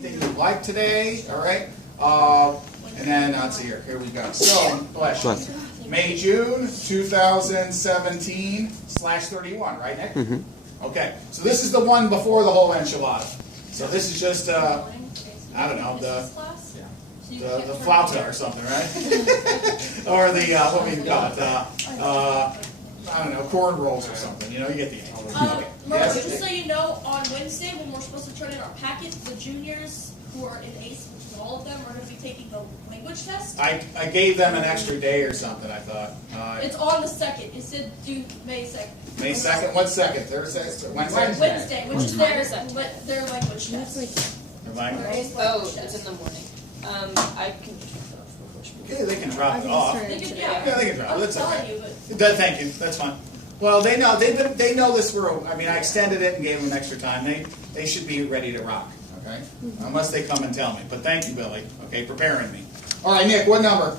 anything you like today, all right? And then, let's see here we go. So, bless you. May, June 2017/31, right, Nick? Mm-hmm. Okay, so this is the one before the whole enchilada. So this is just, I don't know, the flauta or something, right? Or the, what do you call it? I don't know, corn rolls or something. You know, you get the idea. Murmer, just so you know, on Wednesday when we're supposed to turn in our packets, the juniors who are in AICE, which is all of them, are going to be taking the language test. I gave them an extra day or something, I thought. It's on the 2nd. It said due May 2nd. May 2nd? What 2nd? Thursday? Wednesday? Wednesday, which is their language test. Their language? Oh, it's in the morning. I can. Okay, they can drop it off. They can, Yeah, they can drop it. I'm That's telling okay. you, but Thank you. That's fine. Well, they know this for. I mean, I extended it and gave them extra time. They should be ready to rock. Okay, unless they come and tell me. But thank you, Billy. Okay, preparing me. All right, Nick. What number?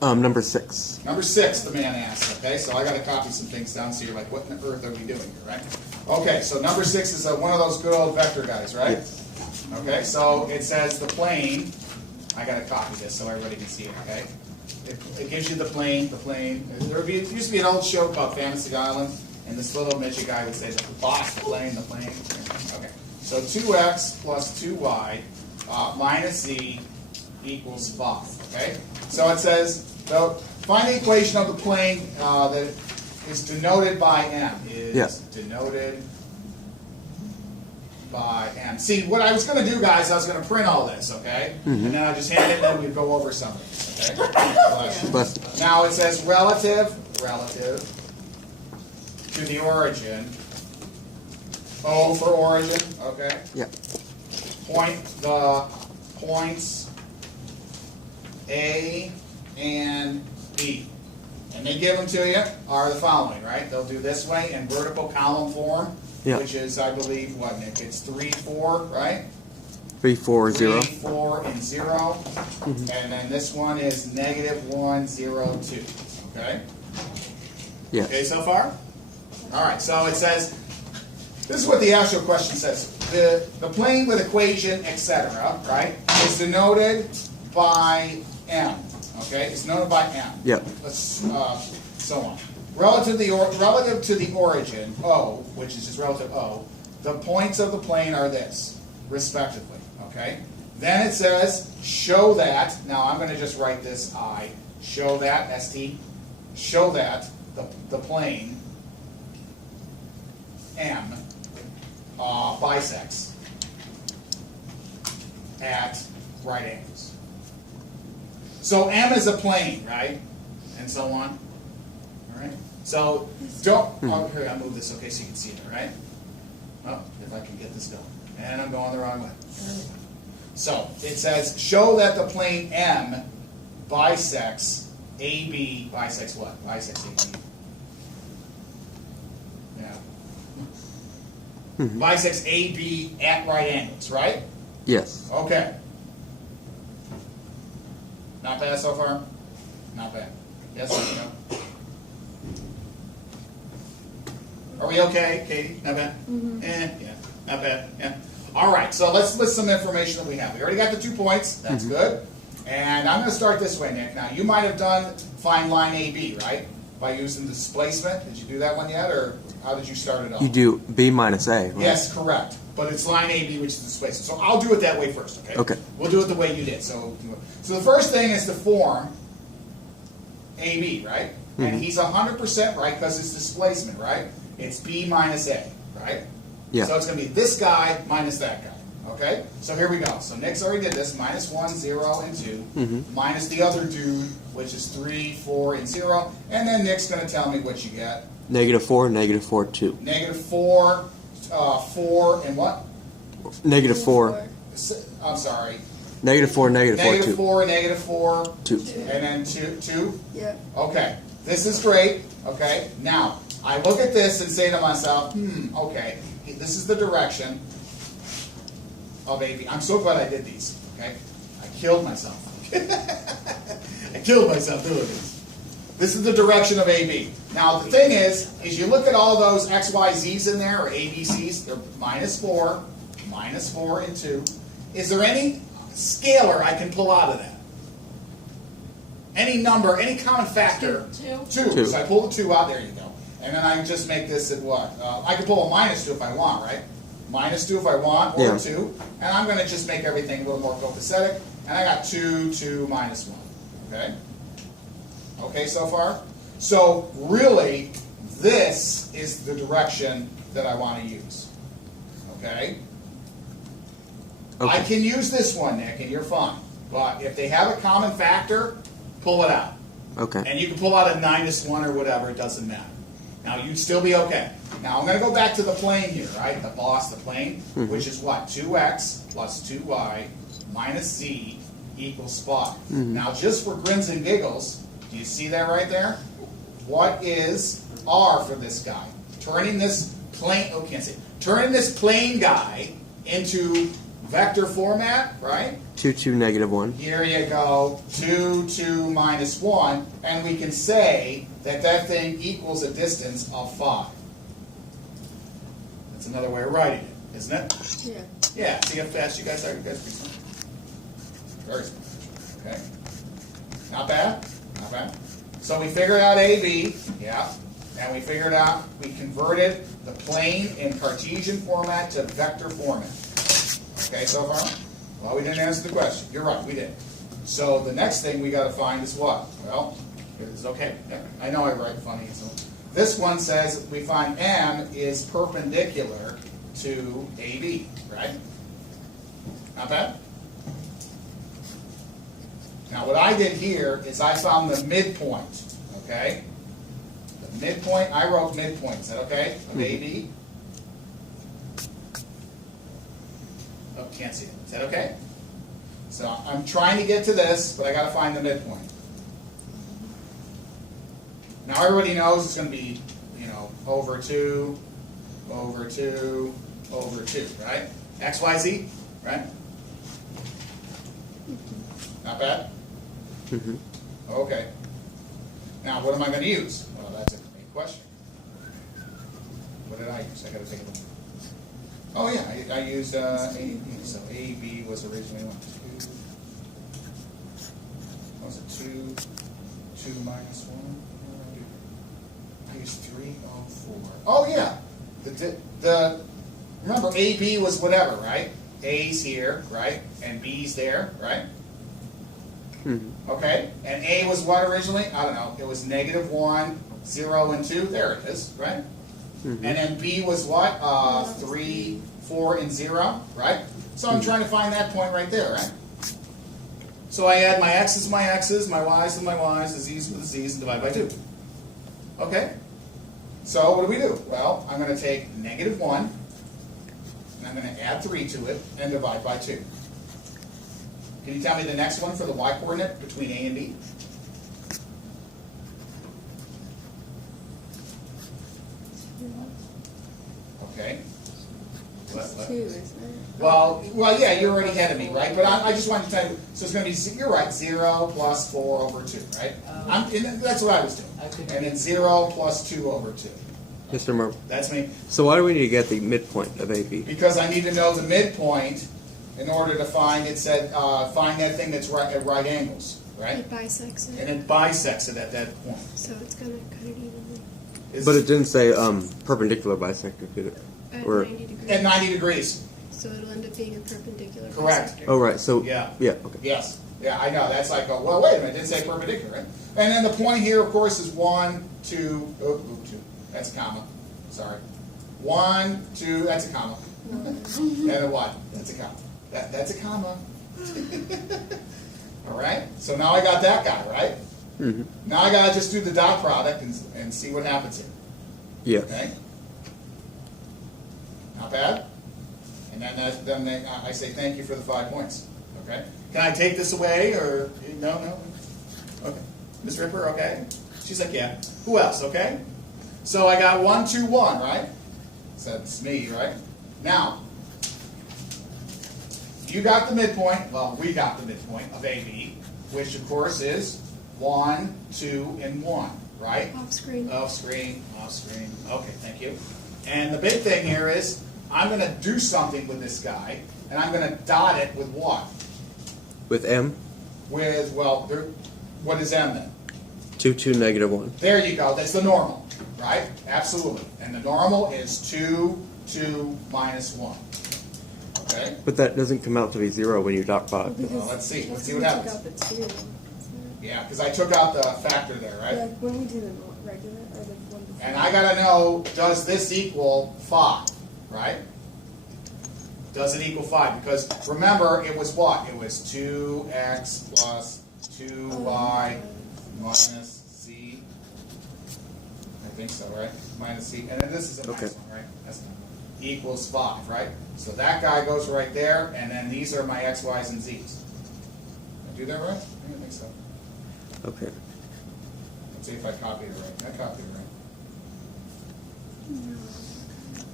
Number 6. Number 6. The man asked. Okay, so I got to copy some things down. So you're like, what on earth are we doing here, right? Okay, so number 6 is one of those good old vector guys, right? Yes. Okay, so it says the plane. I got to copy this so everybody can see it. Okay. It gives you the plane. There used to be an old show called Fantasy Island, and this little midget guy would say, the boss, the plane. Okay, so 2x plus 2y minus z equals 5. Okay, so it says, find the equation of the plane that is denoted by m. Denoted by m. See, what I was going to do, guys, I was going to print all this, okay? Mm-hmm. And then I just hand it, and then we go over something, okay? Bless. Now it says relative to the origin. O for origin, okay? Yeah. The points A and B. And they give them to you are the following, right? They'll do this way in vertical column form, Yeah. which is, I believe, what, Nick? It's 3, 4, right? 3, 4, 0. 3, 4, and 0. And then this one is -1, 0, 2. Okay? Yeah. Okay so far? All right, so it says, this is what the actual question says. The plane with equation, etc., right, is denoted by M. Okay? It's denoted by M. Yep. Let's, so on. Relative to the origin, O, which is just relative O, the points of the plane are this, respectively. Okay? Then it says, show that, now I'm going to just write this I, show that, ST, show that the plane M bisects at right angles. So M is a plane, right? And so on. All right? So don't, here, I'll move this okay so you can see it, all right? Oh, if I can get this going. And I'm going the wrong way. So it says, show that the plane M bisects AB, bisects what? Bisects AB. Yeah. Bisects AB at right angles, right? Yes. Okay. Not bad so far? Not bad. Yes or no? Are we okay, Katie? Not bad? Yeah, not bad. Yeah. All right, so let's list some information that we have. We already got the 2 points. That's good. And I'm going to start this way, Nick. Now, you might have find line AB, right? By using the displacement. Did you do that one yet, or how did you start it off? You do B minus A, right? Yes, correct. But it's line AB, which is displacement. So I'll do it that way first, okay? Okay. We'll do it the way you did. So the first thing is to form AB, right? And he's 100% right because it's displacement, right? It's B minus A, right? Yeah. So it's going to be this guy minus that guy, okay? So here we go. So Nick's already did this. -1, 0, and 2. Minus the other dude, which is 3, 4, and 0. And then Nick's going to tell me what you get. -4, -4, 2. -4, 4, and what? -4. I'm sorry. -4, -4, 2. -4, -4, 2. and then 2? yeah. Okay. This is great. Okay. Now, I look at this and say to myself, okay, this is the direction of AB. I'm so glad I did these. Okay. I killed myself. I killed myself doing these. This is the direction of AB. Now, the thing is you look at all those X, Y, Z's in there, or ABCs, they're -4, and 2, is there any scalar I can pull out of that? Any number, any common factor? Two. So I pull the 2 out, there you go. And then I just make this at what? I can pull a -2 if I want, right? -2 if I want, or 2. And I'm going to just make everything a little more copacetic. And I got 2, 2, -1. Okay? Okay so far? So really, this is the direction that I want to use. Okay? I can use this one, Nick, and you're fine. But if they have a common factor, pull it out. Okay. And you can pull out a -1 or whatever, it doesn't matter. Now, you'd still be okay. Now, I'm going to go back to the plane here, right? The boss, the plane, which is what? 2x plus 2y minus z equals 5. Now, just for grins and giggles, do you see that right there? What is r for this guy? Turning this plane, oh, can't see. Turning this plane guy into vector format, right? 2, 2, -1. Here you go, 2, 2, -1, and we can say that that thing equals a distance of 5. That's another way of writing it, isn't it? Yeah. Yeah, see how fast you guys are? You guys are smart. Very smart. Okay. Not bad? Not bad. So we figured out AB, yeah, and we figured out, we converted the plane in Cartesian format to vector format. Okay, so far? Well, we didn't answer the question. You're right, we did. So the next thing we got to find is what? Well, it's okay. Yeah, I know I write funny. So this one says we find M is perpendicular to AB, right? Not bad? Now what I did here is I found the midpoint, okay? The midpoint, I wrote midpoint. Is that okay? Of AB? Oh, can't see it. Is that okay? So I'm trying to get to this, but I got to find the midpoint. Now everybody knows it's going to be, you know, over 2, over 2, over 2, right? X, Y, Z, right? Not bad? Okay. Now what am I going to use? Well, that's a great question. What did I use? I got to take a look. Oh yeah, I used AB. So AB was originally what? 2. What was it? 2, 2 minus 1. What did I do? I used 304. Oh yeah. The remember AB was whatever, right? A's here, right? And B's there, right? Okay. And A was what originally? I don't know. It was -1, 0, and 2. There it is, right? And then B was what? 3, 4, and 0, right? So I'm trying to find that point right there, right? So I add my x's to my x's, my y's to my y's, the z's with the z's, and divide by 2. Okay? So what do? Well, I'm going to take -1, and I'm going to add 3 to it, and divide by 2. Can you tell me the next one for the y-coordinate between A and B? Okay. Well, yeah, you're already ahead of me, right? But I just wanted to tell you, so it's going to be, you're right, 0 plus 4 over 2, right? That's what I was doing. And then 0 plus 2 over 2. Mr. Murmer. That's me. So why do we need to get the midpoint of AB? Because I need to know the midpoint in order to find, it said, find that thing that's right at right angles, right? It bisects it. And it bisects it at that point. So it's going to cut it evenly. But it didn't say perpendicular bisector, did it? At Or 90 degrees. At 90 degrees. So it'll end up being a perpendicular Correct. bisector. Oh, right. So Yeah. Yeah. Okay. Yes. Yeah, I know. That's like, oh, well, wait a minute. It didn't say perpendicular, right? And then the point here, of course, is 1, 2, 2. That's a comma. Sorry. 1, 2, that's a comma. And then what? That's a comma. That's a comma. All right? So now I got that guy, right? Now I got to just do the dot product and see what happens here. Yeah. Okay? Not bad? And then I say thank you for the 5 points. Okay? Can I take this away or no? Okay. Miss Ripper, okay? She's like, yeah. Who else, okay? So I got 1, 2, 1, right? So that's me, right? Now, you got the midpoint, well, we got the midpoint of AB, which of course is 1, 2, and 1, right? Off screen. Off screen, off screen. Okay, thank you. And the big thing here is I'm going to do something with this guy, and I'm going to dot it with what? With M, With, well, what is M then? 2, 2, negative 1. There you go, that's the normal, right? Absolutely. And the normal is 2, 2, minus 1. Okay? But that doesn't come out to be 0 when you dot 5. Well, let's see what Took happens. out the 2. isn't it? Yeah, because I took out the factor there, right? Like when we do the regular or the one before. And I gotta know, does this equal 5, right? Does it equal 5? Because remember, it was what? It was 2x plus 2y minus c. I think so, right? Minus c. And then this is a nice Okay. one, right? That's equals 5, right? So that guy goes right there, and then these are my x, y's, and z's. Did I do that right? I think so. Okay. Let's see if I copied it right. I copied it right.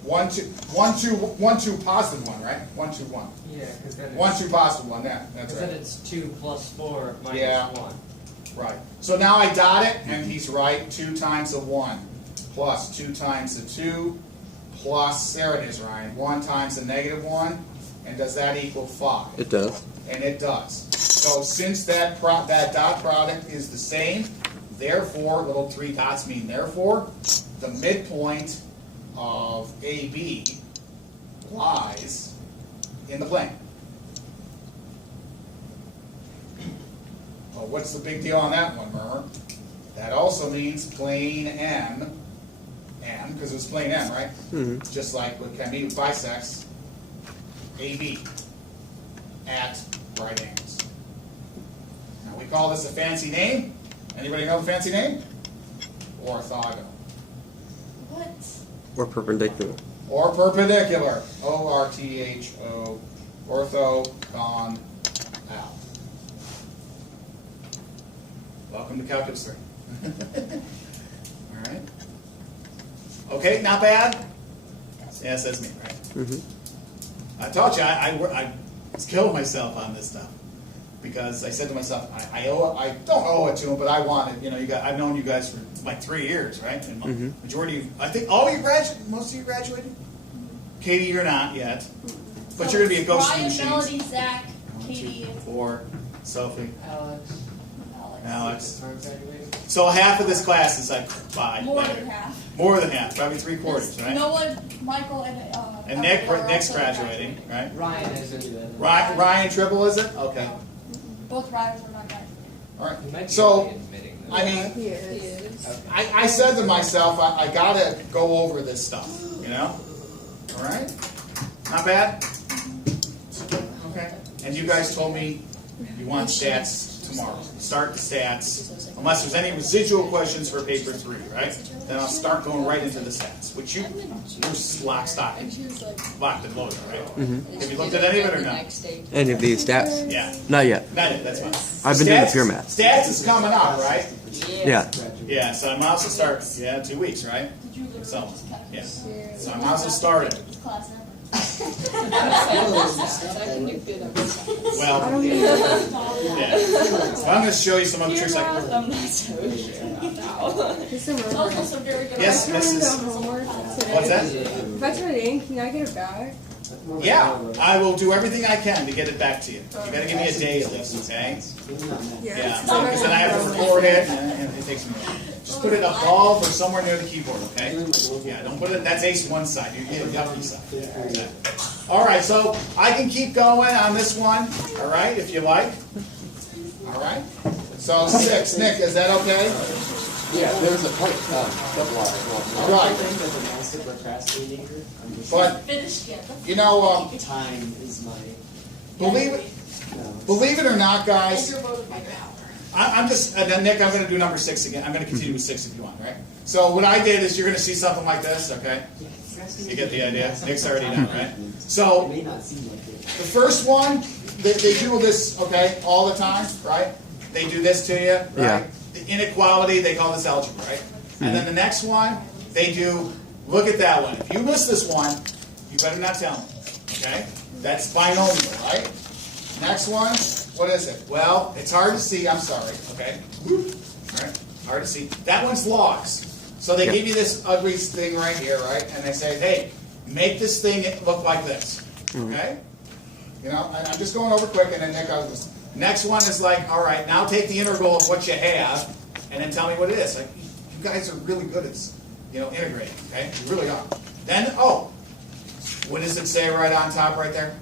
1, 2, 1, 2, 1, 2, positive 1, right? 1, 2, 1. Yeah, because then 1, 2, positive 1. That's because right. then it's 2 plus 4 minus Yeah. 1. Right. So now I dot it, and he's right. 2 times a 1 plus 2 times a 2 plus, there it is, Ryan, 1 times a negative 1. And does that equal 5? It does. And it does. So since that dot product is the same, therefore, little 3 dots mean therefore, the midpoint of AB lies in the plane. Well, what's the big deal on that one, Murmer? That also means plane M, because it was plane M, right? Mm-hmm. Just like what can be with bisects, AB at right angles. Now we call this a fancy name. Anybody know the fancy name? Orthogonal. What? Or perpendicular. Or perpendicular. O-R-T-H-O. Orthogonal. Welcome to Calculus 3. All right. Okay, not bad? Yes, that's me, right? Mm-hmm. I told you, I was killing myself on this stuff. Because I said to myself, I don't owe it to him, but I want it. You know, I've known you guys for like 3 years, right? And Mhm. majority, I think all you graduated, most of you graduated? Katie, you're not yet. But So you're going to be a ghost of Ryan, machines. Melody, Zach, 1, Katie, 2, and 4, Sophie, Alex. Alex. Aren't graduating? So half of this class is like 5. more than half. More than half, probably 3/4, right? Noah, Michael, and And Nick's graduating, right? Ryan isn't. Ryan Triple, is it? Okay. Both Ryans are not graduating. All right. He might be So, only admitting that. I mean, He is. Okay. I said to myself, I gotta go over this stuff, you know? All right? Not bad? Okay. And you guys told me you want stats tomorrow. Start the stats, unless there's any residual questions for paper 3, right? Then I'll start going right into the stats, which you're lock, stock, locked and loaded, right? Mm-hmm. Have you looked at any of it or not? Any of these stats? Yeah. Not yet. Not it, that's fine. I've been doing the Stats- pure math. Stats is coming up, right? Yeah. Yeah, so I'm also start, 2 weeks, right? Did you literally So, just kind of yeah. So I'm also started. class ever? Well, I don't even know. yeah. So I'm going to show you some other tricks like. I'm not so sure now. This is a It's Murmer. also very good. Yes, If I turn in the Mrs. homework today, What's that? If I turn it in, can I get it back? Yeah, I will do everything I can to get it back to you. You gotta give me a day at least, okay? Yeah, because then I have to record it, and it takes me a while. Just put it above or somewhere near the keyboard, okay? Yeah, don't put it, that's ace one side, you get the other side. Okay. All right, so I can keep going on this one, all right, if you like. All right? So 6, Nick, is that okay? Yeah, there's a part, double R as well. Right. I think as a massive procrastinator, I'm just But, Finished yet. you know, time is my, believe it or not, guys, Your vote by now. I'm just, Nick, I'm going to do number 6 again. I'm going to continue with 6 if you want, right? So what I did is you're going to see something like this, okay? You get the idea? Nick's already done, right? it So may not seem like it. the first one, they do this, okay, all the time, right? They do this to you, right? Yeah. The inequality, they call this algebra, right? And then the next one, they do, look at that one. If you miss this one, you better not tell me, okay? That's binomial, right? Next one, what is it? Well, it's hard to see, I'm sorry, okay? All right, hard to see. That one's logs. So they give you this ugly thing right here, right? And they say, hey, make this thing look like this, okay? You know, I'm just going over quick, and then Nick goes. Next one is like, all right, now take the integral of what you have, and then tell me what it is. Like, you guys are really good at, integrating. Okay, you really are. Then, what does it say right on top, right there?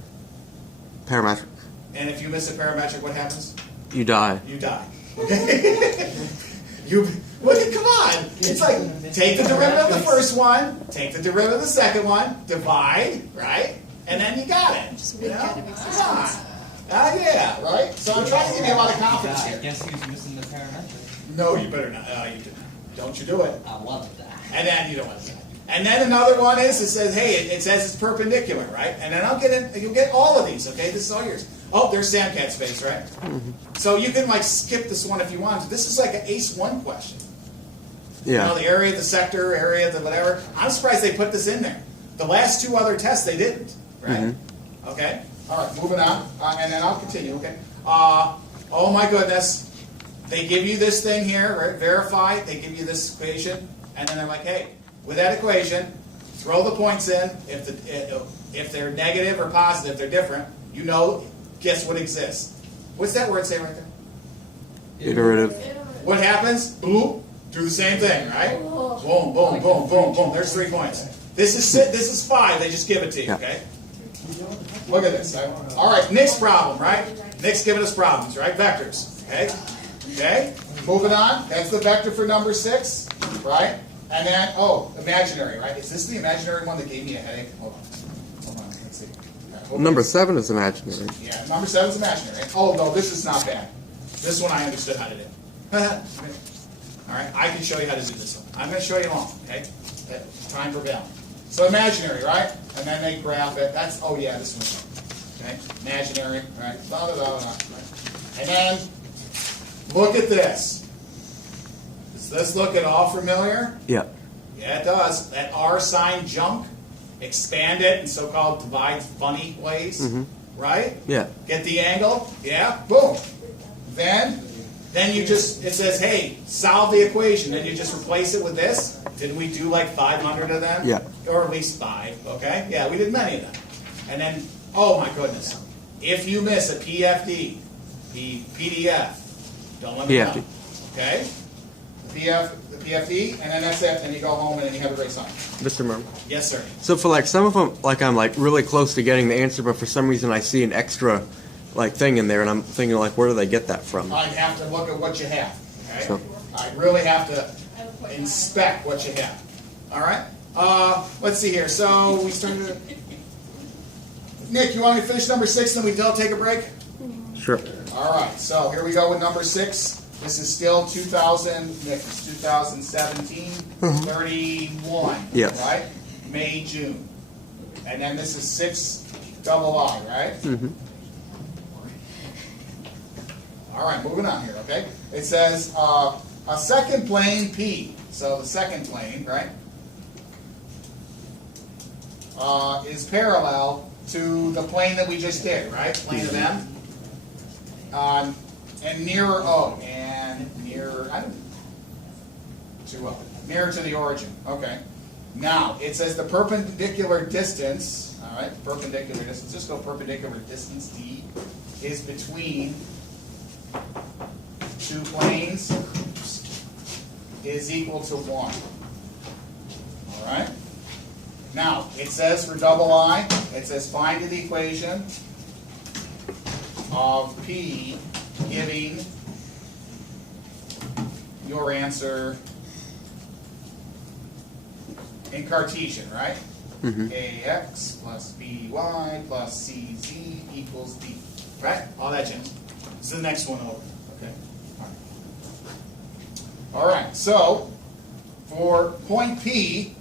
Parametric. And if you miss a parametric, what happens? You die. You die. Okay? Come on. It's like, take the derivative of the first one, take the derivative of the second one, divide, right? And then you got it. Just You make know? it make sense. Come on. Yeah, right? So I'm trying to give you a lot of confidence I here. guess he's missing the parametric. No, you better not. You do not. Don't you do it. I love that. And then you don't want to do it. And then another one is, it says, hey, it says it's perpendicular, right? And then you'll get all of these, okay? This is all yours. Oh, there's Samcat's face, right? So you can skip this one if you want to. This is like an AICE 1 question. Yeah. The area of the sector, area of the whatever. I'm surprised they put this in there. The last 2 other tests, they didn't, right? Okay? All right, moving on. And then I'll continue, okay? Oh my goodness. They give you this thing here, right? Verify. They give you this equation. And then they're like, hey, with that equation, throw the points in. If they're negative or positive, they're different. Guess what exists. What's that word say right there? Iterative. What happens? Boom. Do the same thing, right? Boom, boom, boom, boom, boom. There's 3 points. This is 5. They just give it to you, okay? Look at this. All right, Nick's problem, right? Nick's giving us problems, right? Vectors, okay? Okay? Moving on. That's the vector for number 6, right? And then, imaginary, right? Is this the imaginary one that gave me a headache? Hold on. Let's see. Number 7 is imaginary. Yeah, number 7 is imaginary. Oh, no, this is not bad. This one I understood how to do. All right, I can show you how to do this one. I'm going to show you all, okay? Time prevailing. So imaginary, right? And then they graph it. This one. Okay? Imaginary, right? Blah, blah, blah, blah, right? And then, look at this. Does this look at all familiar? Yeah. Yeah, it does. That R sign junk, expand it in so-called divide funny ways, right? Yeah. Get the angle, yeah, boom. Then it says, hey, solve the equation. Then you just replace it with this. Didn't we do like 500 of them? Yeah. Or at least 5, okay? Yeah, we did many of them. And then, oh my goodness, if you miss a PFD, PDF, don't let me know. PFD. Okay? The PFD, and then that's it. Then you go home and then you have a great sign. Mr. Murmer. Yes, sir. So for some of them, I'm really close to getting the answer, but for some reason I see an extra thing in there, and I'm thinking where do they get that from? I'd have to look at what you have. Okay? So- I really have to inspect what you have. All right? Let's see here. So we started. Nick, you want me to finish number 6, and then we don't take a break? Sure. All right. So here we go with number 6. This is still 2017, 31. Yes. Right? May, June. And then this is 6 double I, right? All right, moving on here, okay? It says a second plane P. So the second plane, right, is parallel to the plane that we just did, right? Plane of M. And nearer O. And nearer, nearer to the origin. Okay. Now, it says the perpendicular distance, all right, perpendicular distance, just go perpendicular distance, D, is between 2 planes is equal to 1. All right? Now, it says for double I, it says find the equation of P giving your answer in Cartesian, right? AX plus BY plus CZ equals D. Right? All that jazz. This is the next one over. Okay? All right. So, for point P,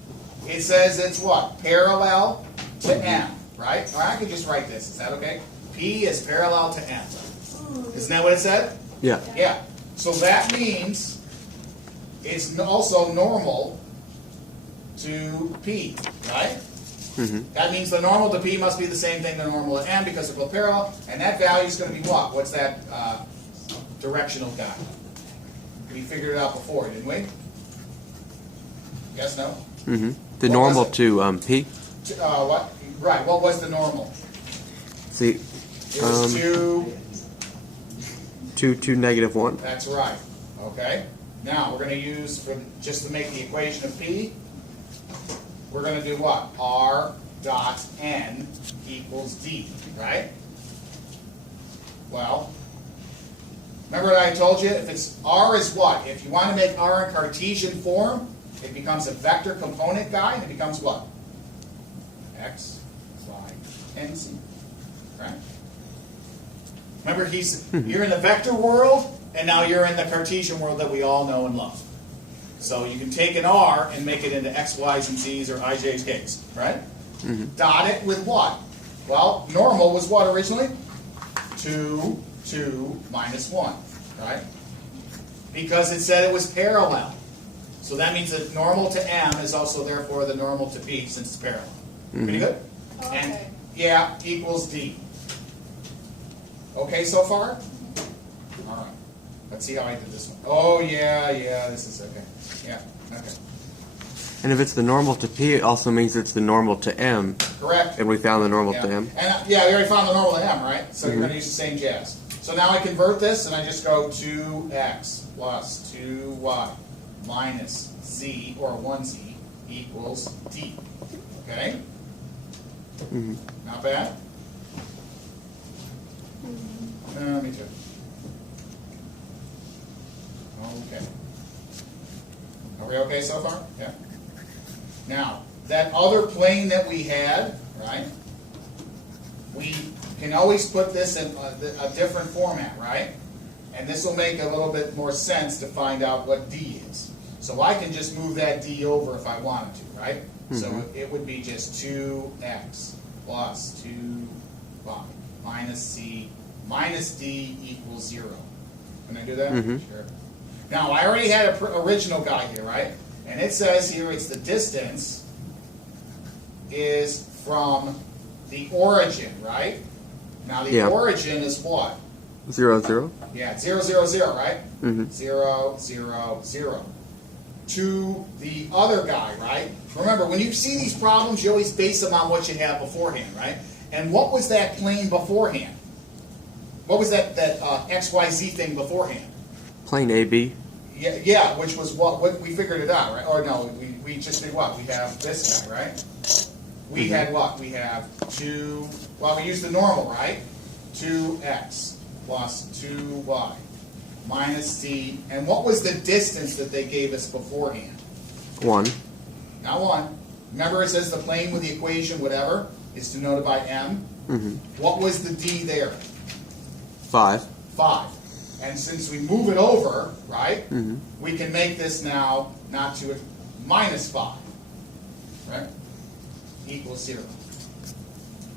it says it's what? Parallel to M. Right? Or I could just write this. Is that okay? P is parallel to M. Isn't that what it said? Yeah. Yeah. So that means it's also normal to P, right? That means the normal to P must be the same thing the normal to M because they're both parallel, and that value is going to be what? What's that directional guy? We figured it out before, didn't we? Yes, no? The What normal was it? to P. What? Right, what was the normal? See, It was 2. 2 negative 1. That's right. Okay. Now we're going to use, just to make the equation of P, we're going to do what? R dot N equals D, right? Well, remember what I told you? If it's R is what? If you want to make R in Cartesian form, it becomes a vector component guy, and it becomes what? X, Y, and Z, right? Remember, you're in the vector world, and now you're in the Cartesian world that we all know and love. So you can take an R and make it into X, Y's, and Z's, or I, J's, K's, right? Dot it with what? Well, normal was what originally? 2, 2, minus 1, right? Because it said it was parallel. So that means that normal to M is also therefore the normal to P since it's parallel. Pretty good? Okay. And yeah, equals D. Okay so far? All right. Let's see how I did this one. Oh, yeah, this is okay. Yeah, okay. And if it's the normal to P, it also means it's the normal to M. Correct. And we found the normal Yeah. to M. And we already found the normal to M, right? So you're going to use the same jazz. So now I convert this, and I just go 2x plus 2y minus z, or 1z, equals d. Okay? Not bad? Me too. Okay. Are we okay so far? Yeah. Now, that other plane that we had, right? We can always put this in a different format, right? And this will make a little bit more sense to find out what D is. So I can just move that D over if I wanted to, right? So it would be just 2x plus 2y minus c minus d equals 0. Can I do that? Sure. Now, I already had an original guy here, right? And it says here it's the distance is from the origin, right? Now, the origin is what? 0, 0. Yeah, 0, 0, 0, right? 0, 0, 0. To the other guy, right? Remember, when you see these problems, you always base them on what you have beforehand, right? And what was that plane beforehand? What was that XYZ thing beforehand? Plane AB. Yeah, which was what we figured it out, right? Or no, we just did what? We have this guy, right? We had what? We have 2, well, we used the normal, right? 2x plus 2y minus c. And what was the distance that they gave us beforehand? 1. Not 1. Remember it says the plane with the equation, whatever, is denoted by m? What was the d there? 5. 5. And since we move it over, right, we can make this now not to minus 5, right, equals 0.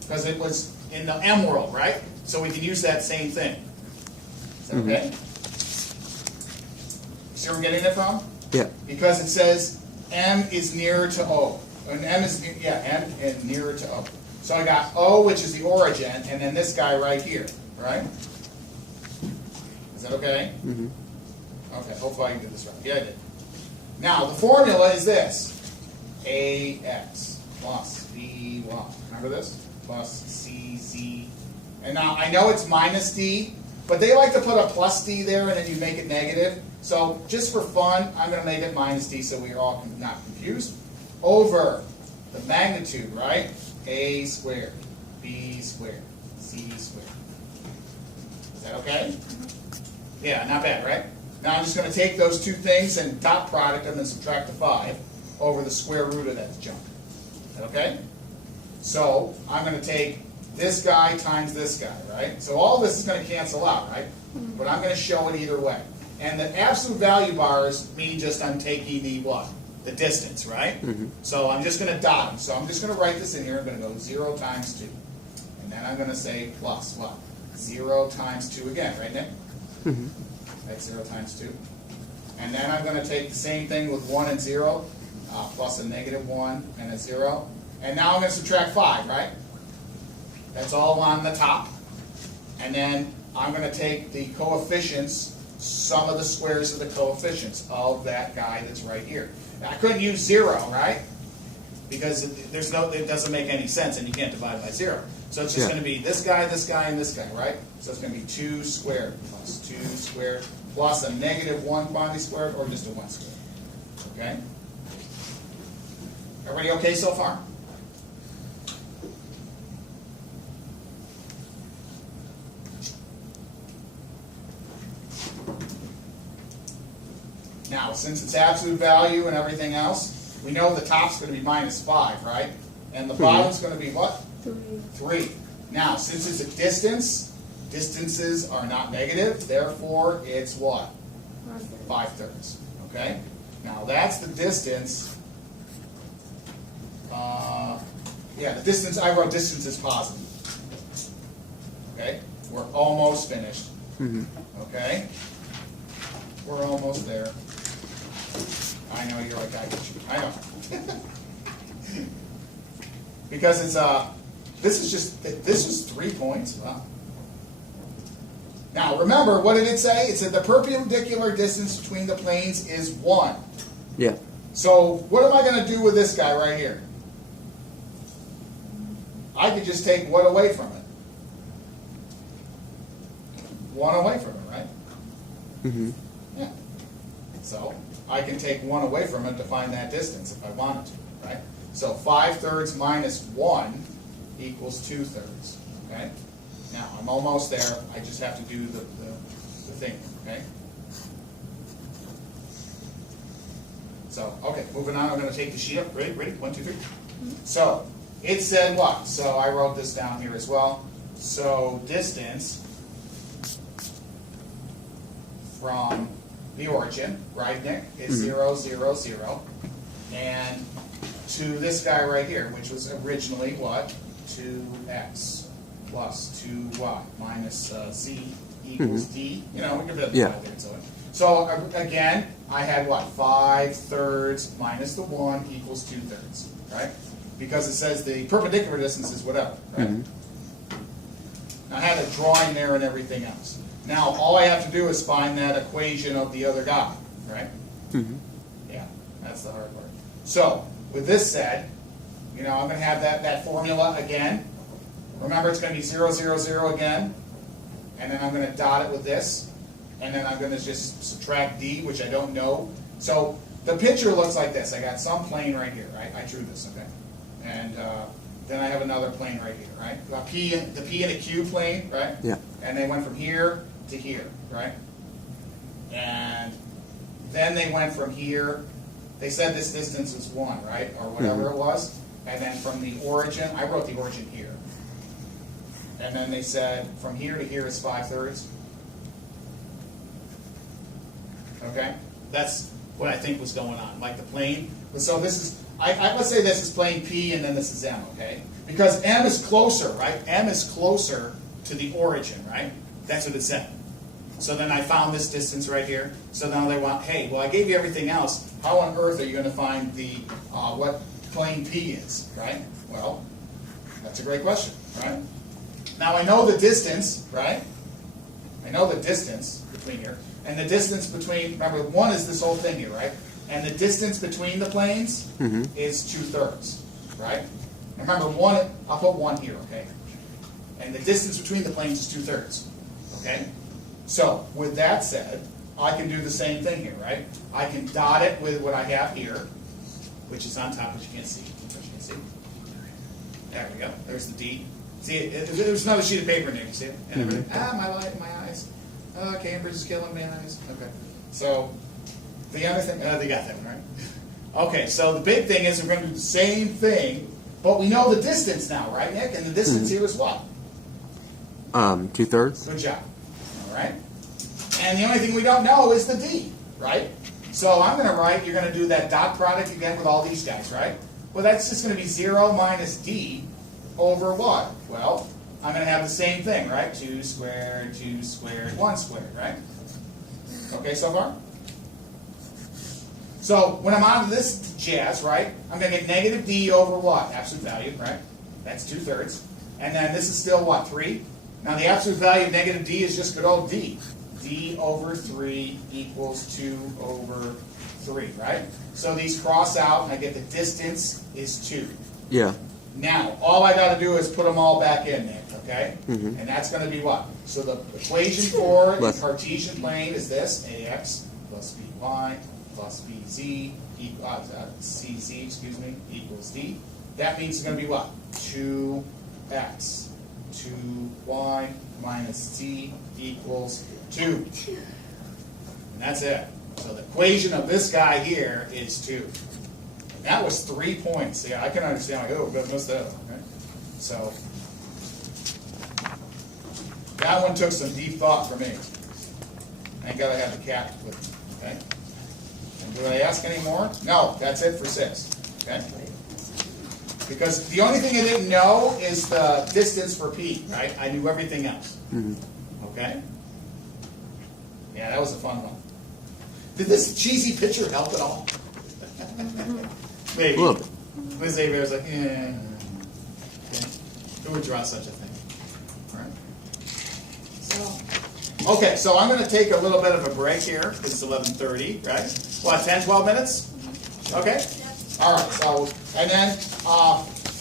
Because it was in the M world, right? So we can use that same thing. Is that okay? See where I'm getting it from? Yeah. Because it says M is nearer to O. And M is, M is nearer to O. So I got O, which is the origin, and then this guy right here, right? Is that okay? Okay, hopefully I can get this right. Yeah, I did. Now, the formula is this. AX plus BY. Remember this? Plus CZ. And now, I know it's minus D, but they like to put a plus D there and then you make it negative. So, just for fun, I'm going to make it minus D so we're all not confused. Over the magnitude, right? A squared, B squared, C squared. Is that okay? Yeah, not bad, right? Now I'm just going to take those two things and dot product them and subtract the 5 over the square root of that junk. Is that okay? So I'm going to take this guy times this guy, right? So all this is going to cancel out, right? But I'm going to show it either way. And the absolute value bars mean just I'm taking the what? The distance, right? So I'm just going to dot them. So I'm just going to write this in here. I'm going to go 0 times 2. And then I'm going to say plus what? 0 times 2 again, right, Nick? That's 0 times 2. And then I'm going to take the same thing with 1 and 0, plus a negative 1 and a 0. And now I'm going to subtract 5, right? That's all on the top. And then I'm going to take the coefficients, sum of the squares of the coefficients of that guy that's right here. Now, I couldn't use 0, right? Because it doesn't make any sense and you can't divide by 0. So it's just Yeah. going to be this guy, and this guy, right? So it's going to be 2 squared plus 2 squared plus a -1 quantity squared or just a 1 squared. Okay? Everybody okay so far? Now, since it's absolute value and everything else, we know the top's going to be -5, right? And the bottom's going to be what? 3. Now, since it's a distance, distances are not negative, therefore it's what? 5/3. Okay? Now, that's the distance. Yeah, the distance, I wrote distance is positive. Okay? We're almost finished. Okay? We're almost there. I know, you're like, I get you. I know. Because it's, this is 3 points. Wow. Now, remember, what did it say? It said the perpendicular distance between the planes is 1. Yeah. So, what am I going to do with this guy right here? I could just take what away from it? 1 away from it, right? Mm-hmm. Yeah. So, I can take 1 away from it to find that distance if I wanted to, right? So 5/3 minus 1 equals 2/3, okay? Now, I'm almost there. I just have to do the thing, okay? So, okay, moving on. I'm going to take the sheet up. Ready? 1, 2, 3. So, it said what? So, I wrote this down here as well. So, distance from the origin, right, Nick, is 0, 0, 0. And to this guy right here, which was originally what? 2x plus 2y minus z equals d. You know, we can put the Yeah. 5 there and so on. So again, I had what? 5/3 minus the 1 equals 2/3, right? Because it says the perpendicular distance is whatever, right? I had a drawing there and everything else. Now, all I have to do is find that equation of the other guy, right? Yeah, that's the hard part. So, with this said, you know, I'm going to have that formula again. Remember, it's going to be 0, 0, 0 again. And then I'm going to dot it with this. And then I'm going to just subtract d, which I don't know. So, the picture looks like this. I got some plane right here, right? I drew this, okay? And then I have another plane right here, right? The P and a Q plane, right? Yeah. And they went from here to here, right? And then they went from here. They said this distance was 1, right? Or whatever it was. And then from the origin, I wrote the origin here. And then they said from here to here is 5/3. Okay? That's what I think was going on. Like the plane. So this is, let's say this is plane P and then this is M, okay? Because M is closer, right? M is closer to the origin, right? That's what it said. So then I found this distance right here. So now they want, hey, well, I gave you everything else. How on earth are you going to find the what plane P is, right? Well, that's a great question, right? Now I know the distance, right? I know the distance between here. And the distance between, remember, 1 is this whole thing here, right? And the distance between the planes is 2/3, right? And remember, 1, I'll put 1 here, okay? And the distance between the planes is 2/3, okay? So, with that said, I can do the same thing here, right? I can dot it with what I have here, which is on top, which you can't see. There we go. There's the D. See, there's another sheet of paper in there. You see it? And everything. My light, my eyes. Cambridge is killing my eyes. Okay. So, the other thing, they got that one, right? Okay, so the big thing is we're going to do the same thing, but we know the distance now, right, Nick? And the distance here is what? 2/3. Good job. All right? And the only thing we don't know is the D, right? So I'm going to write, you're going to do that dot product again with all these guys, right? Well, that's just going to be 0 minus D over what? Well, I'm going to have the same thing, right? 2 squared, 1 squared, right? Okay, so far? So when I'm on to this jazz, right, I'm going to get negative D over what? Absolute value, right? That's 2/3. And then this is still what? 3? Now the absolute value of negative D is just good old D. D over 3 equals 2 over 3, right? So these cross out and I get the distance is 2. Yeah. Now, all I gotta do is put them all back in, Nick, okay? Mhm. And that's gonna be what? So the equation for the Less. Cartesian plane is this, ax plus by plus bz cz, excuse me, equals d. That means it's gonna be what? 2x, 2y minus z equals 2. And that's it. So the equation of this guy here is 2. And that was 3 points. Yeah, I can understand, like, oh, but missed that one, right? So that one took some deep thought for me. I ain't gotta have the cat with me, okay? And do I ask any more? No, that's it for 6, okay? Because the only thing I didn't know is the distance for P, right? I knew everything else, okay? Yeah, that was a fun one. Did this cheesy picture help at all? Maybe. A little bit. Liz Avery was like, yeah. Okay. Who would draw such a thing? All right. Okay, so I'm going to take a little bit of a break here. It's 11:30, right? What, 10, 12 minutes? Okay? All right, so, and then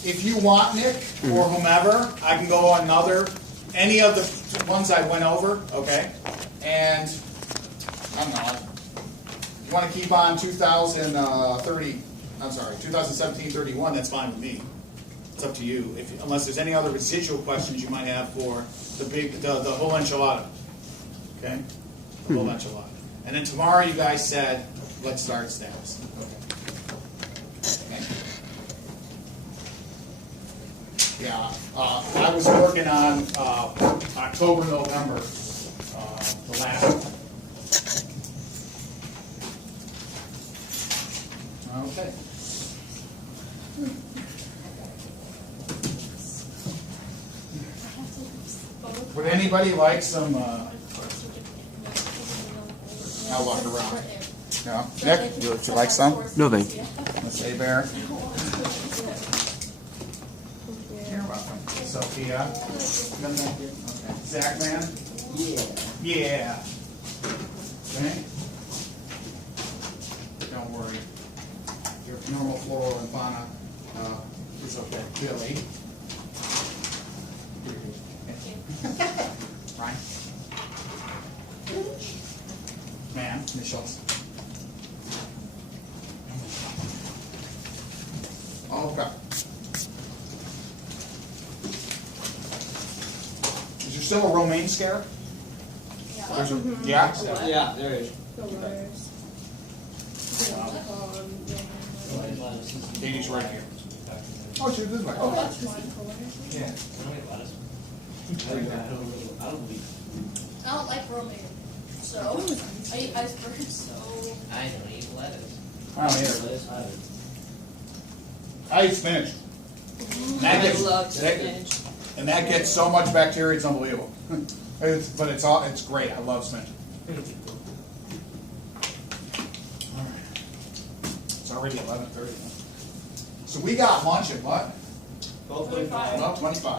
if you want, Nick, or whomever, I can go on any of the ones I went over, okay? And, I don't know, you want to keep on 2017-31, that's fine with me. It's up to you, unless there's any other residual questions you might have for the whole enchilada. Okay? The whole enchilada. And then tomorrow you guys said, let's start stats. Okay. Yeah, I was working on October, November, the last one. Okay. Would anybody like some, I'll walk around. No? Nick, would you like some? No, thank you. Let's say Bear. You're welcome. Sophia. Okay. Zach, man? Yeah. Okay. Don't worry. Your normal floral and fauna is okay. Billy. Ryan. Man, initials. Okay. Is there still a romaine scare? There's a, yeah? Yeah, there is. The letters. Katie's right here. Oh, she did right. Oh, Oh, that's one color. yeah. I don't like romaine, so I eat icebergs. So I don't eat lettuce. I don't either. Lettuce, I eat spinach. That I gets, love spinach. and that gets so much bacteria, it's unbelievable. But it's great. I love spinach. All right. It's already 11:30. So we got lunch at what? 12:25. Well, 25.